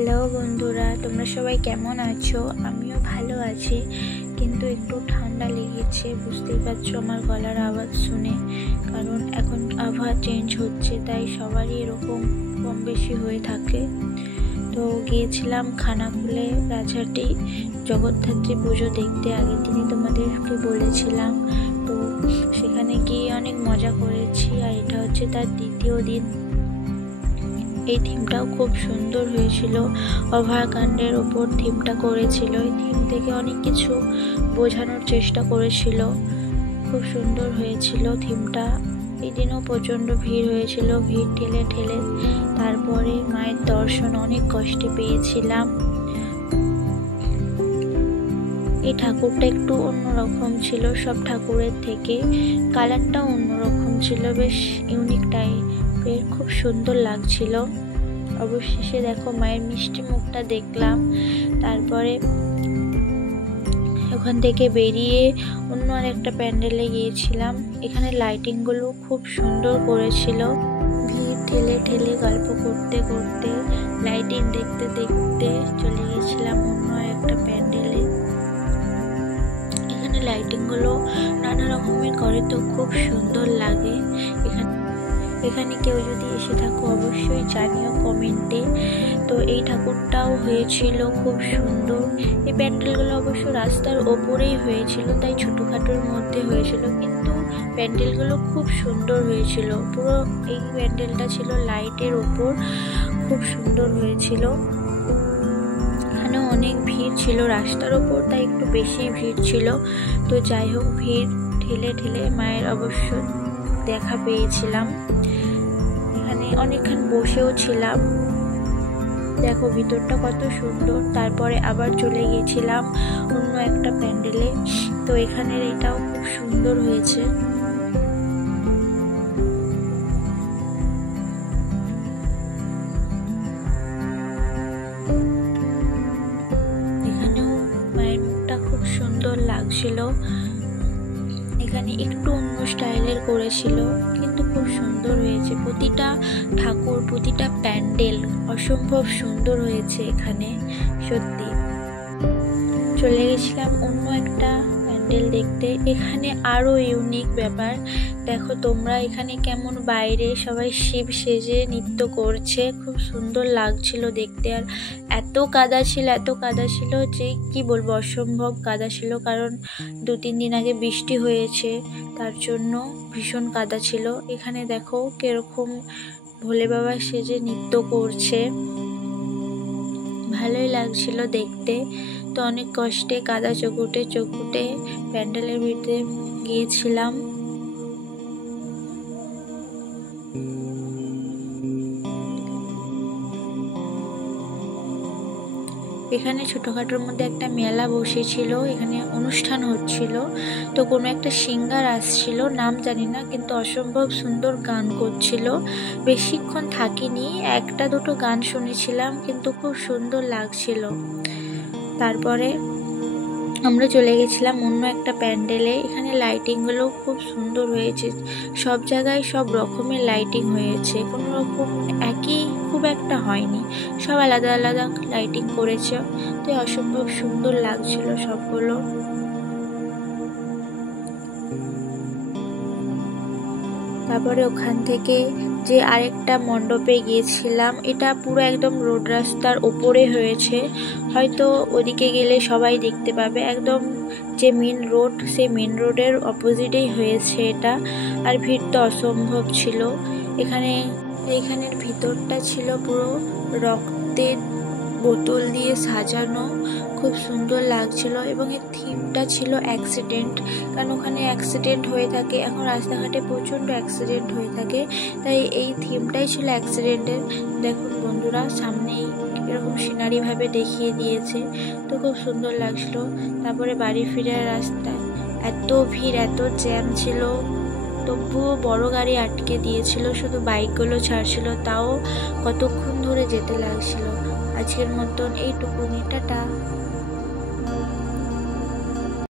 Hello বন্ধুরা, তোমরা সবাই কেমন আছো? আমিও ভালো আছি, কিন্তু একটু ঠান্ডা লেগেছে। বুঝতেই পারছো আমার গলার আওয়াজ শুনে, কারণ এখন আবহাওয়া চেঞ্জ হচ্ছে, তাই সবারই এরকম কম বেশি হয়ে থাকে। তো গিয়েছিলাম খানাকুলে রাজহাটি জগদ্ধাত্রী পুজো দেখতে, আগের দিনই তোমাদেরকে বলেছিলাম। তো সেখানে গিয়ে অনেক মজা করেছি, আর এটা হচ্ছে তার দ্বিতীয় দিন। এই থিমটাও খুব সুন্দর হয়েছিল, অভয়াকাণ্ডের ওপর থিমটা করেছিল। এই থিম থেকে অনেক কিছু বোঝানোর চেষ্টা করেছিল, খুব সুন্দর হয়েছিল থিমটা। এই দিনও প্রচণ্ড ভিড় হয়েছিল, ভিড় ঠেলে ঠেলে তারপরে মায়ের দর্শন অনেক কষ্টে পেয়েছিলাম। এই ঠাকুরটা একটু অন্যরকম ছিল সব ঠাকুরের থেকে, কালারটাও অন্যরকম ছিল, বেশ ইউনিক টাইপের, খুব সুন্দর লাগছিল। অবশেষে দেখো মায়ের মিষ্টি মুখটা দেখলাম। তারপরে ওখান থেকে বেরিয়ে অন্য আরেকটা প্যান্ডেলে গিয়েছিলাম। এখানে লাইটিংগুলো খুব সুন্দর করেছিল। ভিড় ঠেলে ঠেলে গল্প করতে করতে লাইটিং দেখতে দেখতে চলে গেছিলাম অন্য একটা প্যান্ডেলে। এখানে লাইটিংগুলো নানা রকমের করে, তো খুব সুন্দর লাগে। এখানে কেউ যদি এসে থাকো অবশ্যই জানিও কমেন্টে। তো এই ঠাকুরটাও হয়েছিল খুব সুন্দর। এই প্যান্ডেলগুলো অবশ্য রাস্তার ওপরেই হয়েছিল, তাই ছোটোখাটোর মধ্যে হয়েছিল, কিন্তু প্যান্ডেলগুলো খুব সুন্দর হয়েছিল। পুরো এই প্যান্ডেলটা ছিল লাইটের ওপর, খুব সুন্দর হয়েছিল। এখানেও অনেক ভিড় ছিল রাস্তার ওপর, তাই একটু বেশি ভিড় ছিল। তো যাই হোক, ভিড় ঠেলে ঠেলে মায়ের অবশ্য দেখা পেয়েছিলাম। এখানে অনেকক্ষণ বসেও ছিলাম, দেখো ভিতরটা কত সুন্দর। তারপরে আবার চলে গিয়েছিলাম অন্য একটা প্যান্ডেলে। তো এখানের এটাও খুব সুন্দর হয়েছে। এখানেও মায়ের মুখটা খুব সুন্দর লাগছিল। এখানে একটু অন্য স্টাইলের করেছিল, কিন্তু খুব সুন্দর হয়েছে। প্রতিটা ঠাকুর, প্রতিটা প্যান্ডেল অসম্ভব সুন্দর হয়েছে এখানে, সত্যি। চলে গেছিলাম অন্য একটা প্যান্ডেল দেখতে। এখানে আরো ইউনিক ব্যাপার, দেখো তোমরা এখানে কেমন বাইরে সবাই শিব সেজে নৃত্য করছে, খুব সুন্দর লাগছিল দেখতে। আর এত কাদা ছিল যে কি বলবো, অসম্ভব কাদা ছিল, কারণ 2-3 দিন আগে বৃষ্টি হয়েছে, তার জন্য ভীষণ কাদা ছিল। এখানে দেখো কিরকম ভোলে বাবা সেজে নৃত্য করছে, ভালোই লাগছিল দেখতে। তো অনেক কষ্টে কাদা চকুটে প্যান্ডেলের ভিতরে গিয়েছিলাম। এখানে ছোটখাটোর মধ্যে একটা মেলা বসেছিল, এখানে অনুষ্ঠান হচ্ছিল। তো কোনো একটা সিঙ্গার আসছিল, নাম জানি না, কিন্তু অসম্ভব সুন্দর গান করছিল। বেশিক্ষণ থাকিনি, 1-2 গান শুনেছিলাম, কিন্তু খুব সুন্দর লাগছিল। তারপরে আমরা চলে গেছিলাম অন্য একটা প্যান্ডেলে। এখানে লাইটিংগুলো খুব সুন্দর হয়েছে, সব জায়গায় সব রকমের লাইটিং হয়েছে, কোনো রকম একই খুব একটা হয়নি, সব আলাদা আলাদা লাইটিং করেছে। তো অসম্ভব সুন্দর লাগছিল সবগুলো। তারপরে ওখান থেকে যে আরেকটা মণ্ডপে গিয়েছিলাম, এটা পুরো একদম রোড রাস্তার ওপরে হয়েছে, হয়তো ওদিকে গেলে সবাই দেখতে পাবে। একদম যে মেন রোড, সেই মেন রোডের অপোজিটেই হয়েছে এটা। আর ভিড় তো অসম্ভব ছিল। এইখানের ভিতরটা ছিল পুরো রক্তের বোতল দিয়ে সাজানো, খুব সুন্দর লাগছিল। এবং এর থিমটা ছিল অ্যাক্সিডেন্ট, কারণ ওখানে অ্যাক্সিডেন্ট হয়ে থাকে, এখন রাস্তাঘাটে প্রচণ্ড অ্যাক্সিডেন্ট হয়ে থাকে, তাই এই থিমটাই ছিল অ্যাক্সিডেন্টের। দেখুন বন্ধুরা, সামনেই এরকম সিনারিভাবে দেখিয়ে দিয়েছে, তো খুব সুন্দর লাগছিল। তারপরে বাড়ি ফিরার রাস্তায় এত ভিড়, এত জ্যাম ছিল, তবুও বড় গাড়ি আটকে দিয়েছিল, শুধু বাইকগুলো ছাড়ছিল, তাও কতক্ষণ ধরে যেতে লাগছিল। আজকের মতন এইটুকুনি, টাটা।